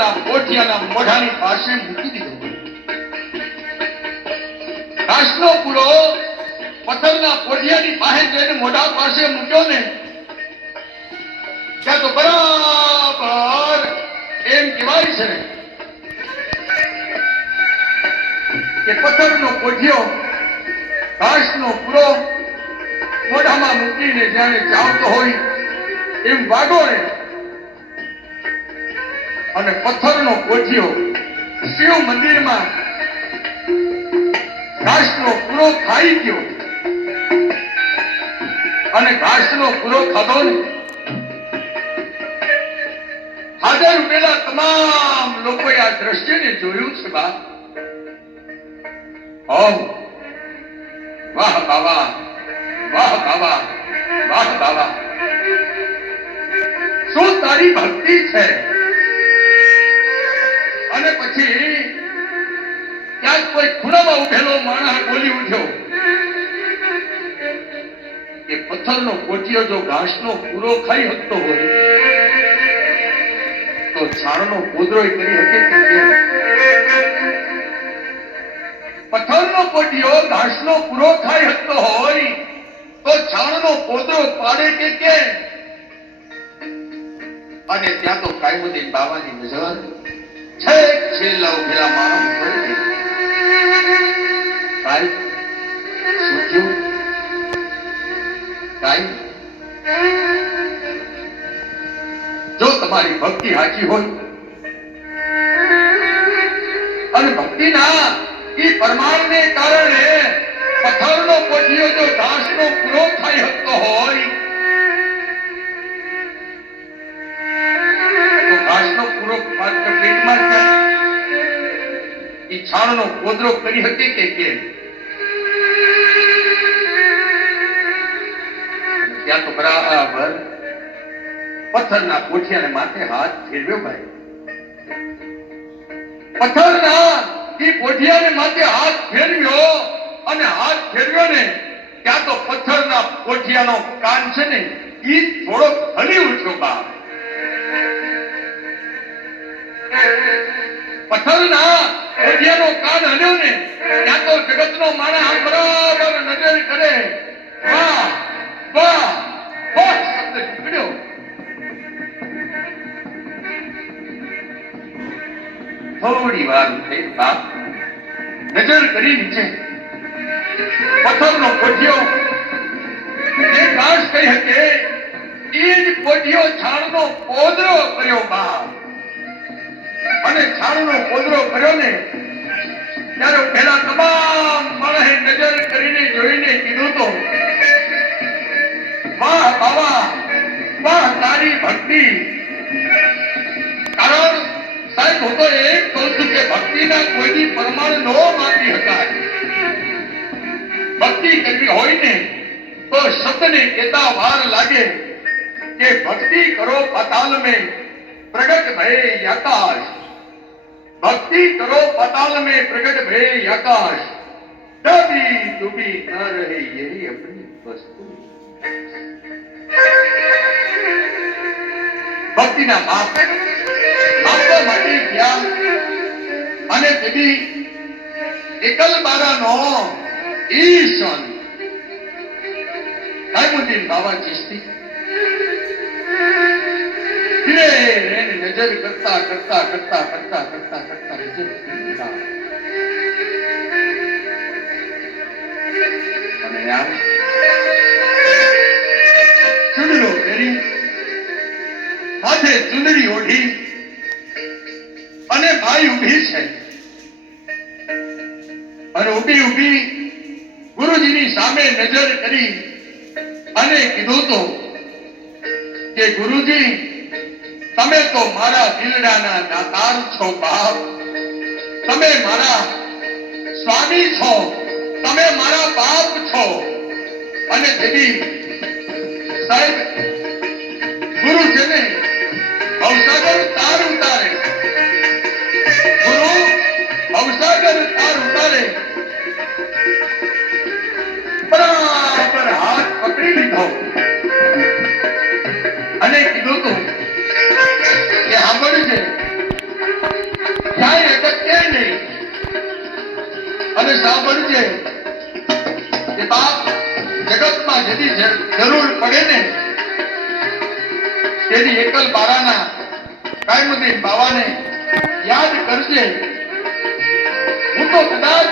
પથ્થરના પોઠિયાના મોઢાની પાસે મૂકી દીધો. ઘાસનો પૂરો પથ્થરના પોઠિયાની પાસે જઈને મોઢા પાસે મૂક્યો ને ત્યાં તો બરાબર એમ કહેવાય છે કે પથ્થરનો પોઠિયો ઘાસનો પૂરો મોઢામાં મૂકીને જાણે ચાવતો હોય એમ વાગો ને અને પથ્થરનો પોઠિયો શિવ મંદિરમાં ઘાસનો પૂરો ખાઈ ગયો અને ઘાસનો પૂરો ખાધો ને હાજર ઉભેલા તમામ લોકોએ આ દ્રશ્યને જોયું છે બા. વાહ બાબા, વાહ બાબા, વાહ બાબા, શું તારી ભક્તિ છે. અને પછી ક્યાંક કોઈ ખૂણામાં ઉભેલો માણસ બોલી ઉઠ્યો કે પથ્થરનો પોઠિયો જો ઘાસનો પૂરો ખાઈ શકતો હોય તો છાણનો પોદરો કરી શકે કે કેમ? પથ્થરનો પોઠિયો ઘાસનો પૂરો ખાઈ શકતો હોય તો છાણનો પોદરો પાડે કે કેમ? અને ત્યાં તો કાયમુદ્દીન બાવાની નજર છેક છેલ્લા ઉભેલા માણસ પર ગઈ. ભાઈ શું થયું? ભાઈ જો તમારી ભક્તિ સાચી હોય અને ભક્તિના એ પ્રમાણને કારણે પથ્થરનો પોઠિયો જો ઘાસનો પૂરો ખાઈ શકતો હોય તો ઘાસનો પૂરો માત્ર પેટમાં જ એ છાણનો પોદરો કરી શકે કે કેમ? ત્યાં તો બરાબર પથ્થરના પોઠિયાને માથે હાથ ફેરવ્યો. ભાઈ પથ્થરના એ પોઠિયાને માથે હાથ ફેરવ્યો અને હાથ ફેરવ્યો ને ત્યાં તો પથ્થરના પોઠિયાનો કાન છે ને ઈ થોડો હલી ઉઠ્યો. બા પથ્થરના પોઠિયાનો કાન હલ્યો ને ત્યાં તો જગતનો માણસ આમ બરાબર નજર કરે. વાહ વાહ વાહ શબ્દ નીકળ્યો. થોડી વાર થઈ બાપ નજર કરી નીચે પથ્થરનો પોઠિયો જે ઘાસ કહી શકે એ જ પોઠિયો છાણનો પોદરો કર્યો. બાપ અને છાણનો પોદરો કર્યો ને ત્યારે પેલા તમામ માણસે નજર કરીને જોઈને કીધું તો વાહ બાબા, વાહ તારી ભક્તિ. કારણ સાહેબ હું તો એક કહું છું કે ભક્તિના કોઈની પ્રમાણ ન માપી શકાય. ભક્તિ કરવી હોય ને તો શબ્દને કેતા વાર લાગે કે ભક્તિ કરો પાતાલ में प्रगट भय आकाश. भक्ति करो पाताल में प्रगट भय आकाश. दबी डूबी न रहे यही अपनी वस्तु. ભક્તિના માપવા માટે ગયા અને તેથી એકલબારાનો ઈશન કાયમુદ્દીન બાવા ચિશ્તી ધીરે નજર કરતા કરતા કરતા કરતા કરતા કરતા નજર કરતા અને યાર ચૂંદડો પહેરી માથે ચુંદડી ઓઢી અને ભાઈ ઉભી છે અને ઉભી ઉભી ગુરુજીની સામે નજર કરી અને કીધું તો કે ગુરુજી તમે તો મારા દિલડાના દાતાર છો બાપ. તમે મારા સ્વામી છો, તમે મારા બાપ છો. અને તેથી સાહેબ ગુરુ છે ને ભવસાગર તાર ઉતારે, ગુરુ ભવસાગર તાર ઉતારે. બરાબર હાથ પકડી લીધો અને કીધું તું કે સાંભળ્યું છે પડજે કે બાપ જગતમાં જેથી જરૂર પડે ને તેની એકલ બારાના કાયમતી બાવાને યાદ કરજે. હું તો કદાચ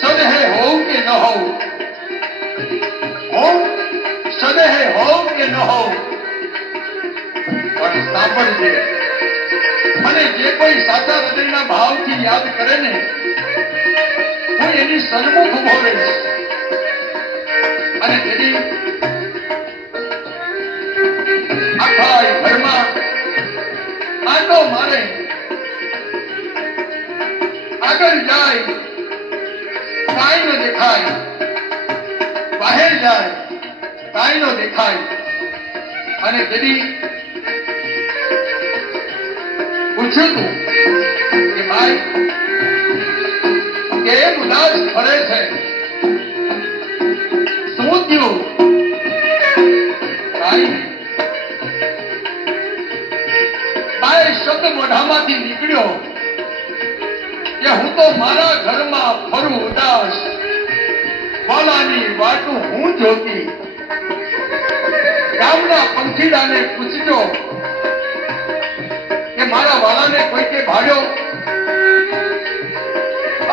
સદેહે હોઉં કે ન હોઉં, હું સદેહે હોઉં કે ન હોઉં, પણ સાંભળજે મને જે કોઈ સાચા હૃદયના ભાવથી યાદ કરે ને હું એની સન્મુખ ઉભો રહીશ અને તેની આખા ઘરમાં આટો મારે આગળ જાય કાંઈ ન દેખાય, બહાર જાય કાંઈ ન દેખાય અને તેની પૂછ્યું તું કે ભાઈ કેમ ઉદાસ ફરે છે, શું થયું? કાંઈ નહીં. બાએ શબ્દ મોઢામાંથી નીકળ્યો કે હું તો મારા ઘરમાં ફરું ઉદાસ, વાલાની વાટું હું જોતી. ગામના પંખીડાને પૂછજો કે મારા વાલાને કોઈ કે ભાડ્યો,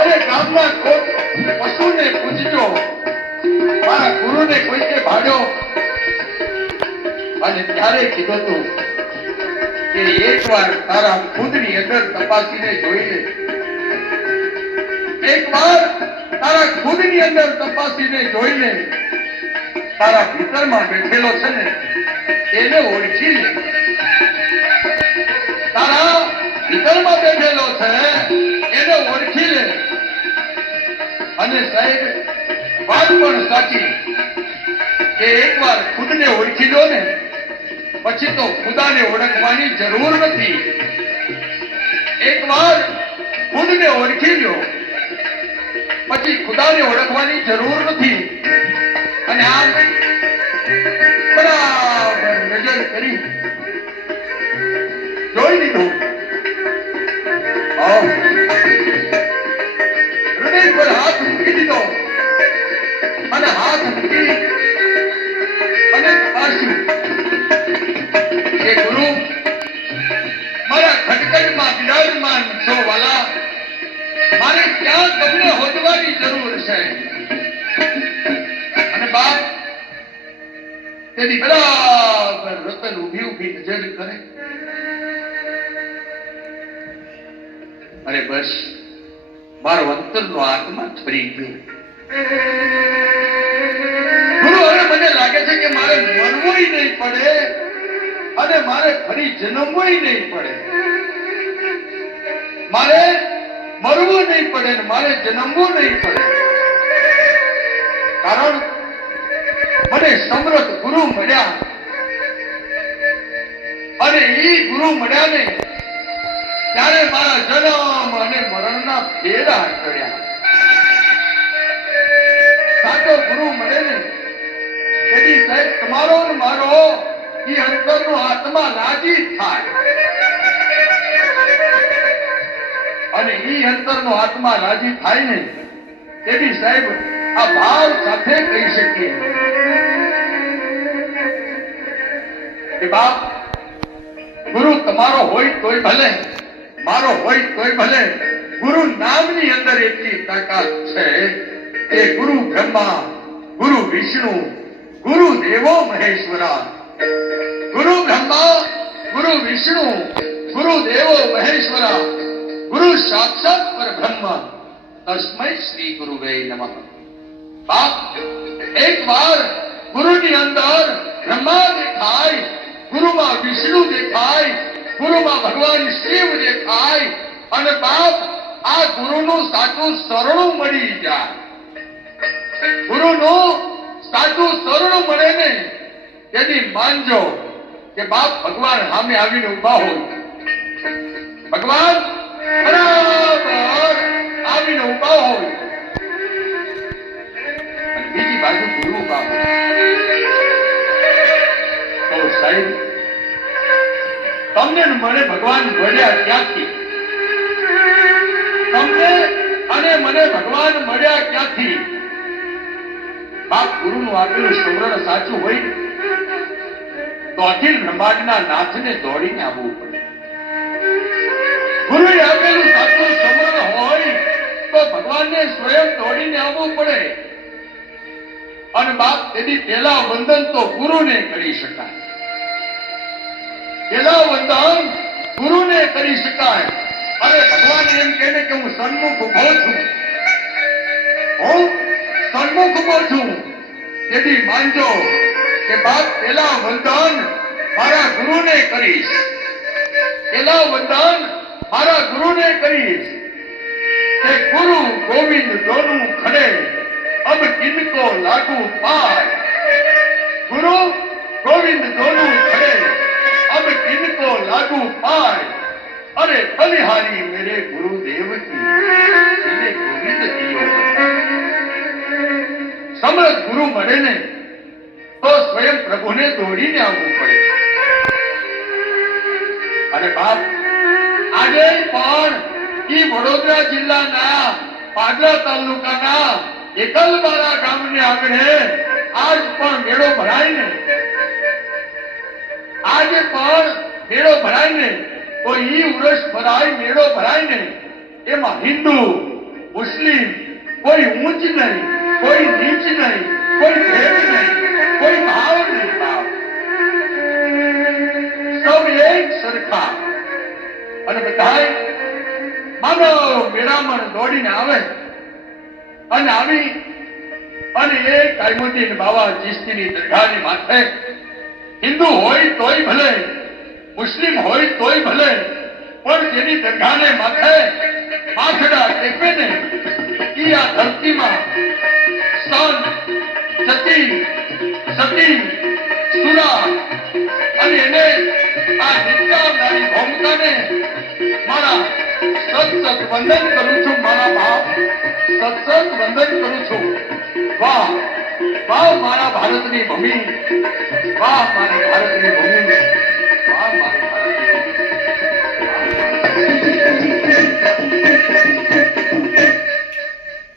અરે ગામના કોઈ પશુને પૂછજો મારા ગુરુને કોઈ કે ભાડ્યો. અને ત્યારે કીધું તું કે એકવાર તારા ખુદની અંદર તપાસીને જોઈ લે, એકવાર તારા ખુદની અંદર તપાસીને જોઈ લે, તારા ભીતરમાં બેઠેલો છે ને એને ઓળખી લે, તારા ભીતરમાં બેઠેલો છે એને ઓળખી લે. અને સાહેબ વાત પણ સાચી કે એકવાર ખુદને ઓળખી લો ને પછી તો ખુદાને ઓળખવાની જરૂર નથી. એકવાર ખુદને ઓળખી લો પછી ખુદાને ઓળખવાની જરૂર નથી. અને આમ બરાબર નજર કરી જોઈ લીધું, હૃદય પર હાથ મૂકી દીધો અને હાથ મૂકી અને તપાસ્યું કે ગુરુ મારા ખટખટમાં બિરાજમાન છો વાલા, મારે ક્યાં તમને હોદવાની જરૂર છે? અને બાપ તેની બરાબર રતન ઊભી ઊભી નજર કરે. અરે બસ મારો અંતરનો આત્મા ફરી ગયો. ગુરુ હવે મને લાગે છે કે મારે મરવુંય નહીં પડે અને મારે ફરી જન્મવુંય નહીં પડે, મારે મરવું નહીં પડે ને મારે જન્મવું નહીં પડે. કારણ મને સમર્થ ગુરુ મળ્યા અને એ ગુરુ મળ્યા ને ત્યારે મારા જન્મ અને મરણના ફેરા કર્યા. સાચો ગુરુ મળે ને તેથી સાહેબ તમારો ને મારો એ અંતરનો આત્મા રાજી થાય અને એ અંતરનો આત્મા રાજી થાય ને તેથી સાહેબ આ ભાવ સાથે કહી શકીએ કે બાપ ગુરુ તમારો હોય તોય ભલે, મારો હોય તોય ભલે, ગુરુ નામની અંદર એટલી તાકાત છે કે ગુરુ બ્રહ્મા, ગુરુ વિષ્ણુ, ગુરુ દેવો મહેશ્વરા, ગુરુ બ્રહ્મા, ગુરુ વિષ્ણુ, ગુરુ દેવો મહેશ્વરા, ગુરુ સાક્ષાત પરબ્રહ્મ, તસ્મૈ શ્રી ગુરુવે નમઃ. બાપ એક વાર ગુરુની અંદર બ્રહ્મા દેખાય, ગુરુમાં વિષ્ણુ દેખાય, ગુરુમાં ભગવાન શિવ દેખાય અને બાપ આ ગુરુનું સાચું શરણું મળી જાય. ગુરુનું સાચું શરણું મળે ને તેથી માનજો કે બાપ ભગવાન સામે આવીને ઉભા હોય, ભગવાન બરાબર આવીને ઉભા હોય અને બીજી બાજુ ગુરુ ઉભા હોય. તો સાહેબ તમને મને ભગવાન મળ્યા ત્યાંથી તમને અને અને મને ભગવાન મળ્યા ક્યાંથી? બાપ ગુરુનું આપેલું સ્મરણ સાચું હોય તો અખિલ બ્રહ્માંડના નાથને દોડીને આવવું પડે. ગુરુએ આપેલું સાચું સ્મરણ હોય તો ભગવાનને સ્વયં દોડીને આવવું પડે. અને બાપ તેની પહેલા વંદન તો ગુરુને કરી શકાય. પહેલા વંદન ગુરુને કરી શકાય. અરે ભગવાન એમ કહે કે હું સન્મુખ ઉભો છું, હું સન્મુખ ઉભો છું. તેથી માનજો કે બાપ પહેલા વંદન મારા ગુરુને કરીશ, પહેલા વંદન મારા ગુરુને કરીશ. કે ગુરુ ગોવિંદ દોનું ખડે અબ કિनको लागू पार. गुरु गोविंद दोनों खड़े अब किनको लागू पार. अरे बलिहारी मेरे गुरुदेव की इन्हें गोविंद दियो. समर्थ गुरु મળે ને તો સ્વયં પ્રભુને દોડીને આવવું પડે. અને બાપ આજે પણ ઈ વડોદરા જિલ્લાના પાદરા તાલુકાના એકલબારા ગામને આગળ આજ પણ મેળો ભરાય ને, આજે પણ મેળો ભરાય ને તો ઈ ઉરસ ભરાય, મેળો ભરાય ને એમાં હિન્દુ મુસ્લિમ કોઈ ઊંચ નહીં, કોઈ નીચ નહીં, કોઈ ભેદ નહીં, કોઈ ભાવ નહીં. ભાવ સૌ એક સરખા. અને બધાય માનવ મેળામણ દોડીને આવે અને આવી અને એ કાયમુદ્દીન બાવા ચિશ્તીની દરગાહની માથે હિન્દુ હોય તોય ભલે, મુસ્લિમ હોય તોય ભલે, પણ જેની દરગાહને માથે માથડા ટેકવે ને ઈ આ ધરતીમાં સંત, સતી, સતી, સુરા અને એને આ નિત્યાવતારી ભૂમિકાને મારા સત વંદન કરું છું. મારા બાપ સત વંદન કરું છું. વાહ વાહ મારા ભારતની ભૂમિ, વાહ મારી ભારતની ભૂમિ, વાહ મારી ભારતની ભૂમિ.